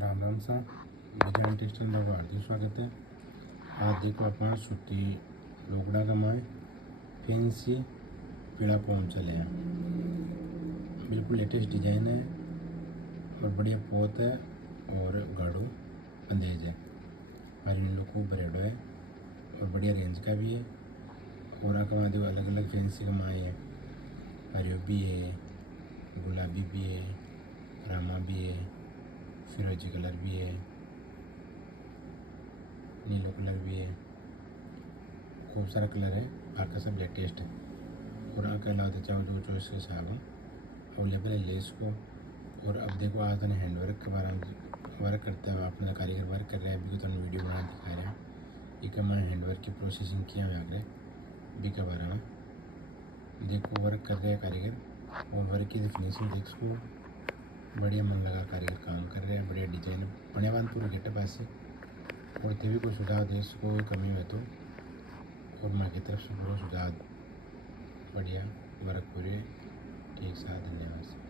राम राम सा विजय टेक्सटाइल में हार्दिक स्वागत है। आज देखो अपन सूती लोकड़ा का माए फैंसी पीड़ा पहुँच चले हैं। बिल्कुल लेटेस्ट डिजाइन है और बढ़िया पोत है और गाढ़ो बंदेज है। हमारे लोग को बरेडो है और बढ़िया रेंज का भी है। और आका देखो अलग अलग फैंसी का माए है। हरियो भी है, गुलाबी भी है, रामा भी है, फिरोजी कलर भी है, नीलो कलर भी है, खूब सारा कलर है। आका सब लेटेस्ट है। और आका अलावा चाहो जो चॉइस के हिसाब अवेलेबल है ले इसको। और अब देखो आज मैंने हैंड वर्क के बारे में वर्क करता है अपना कारीगर वर्क कर रहा है। अभी तो वीडियो बना दिखा रहा है एक मैं हैंड वर्क की प्रोसेसिंग किया हुआ आगे भी के बारे में देखो वर्क कर रहे हैं कारीगर। और वर्क की फिनिशिंग देख इसको बढ़िया मन लगा कारीगर काम कर रहे हैं। बढ़िया डिजाइन बने बांध पूरे गेटअप ऐसे। और थे भी कोई सुझाव दे इसको कमी है तो और माँ की तरफ से पूरा सुझाव बढ़िया वर्क पूरे ठीक साथ धन्यवाद।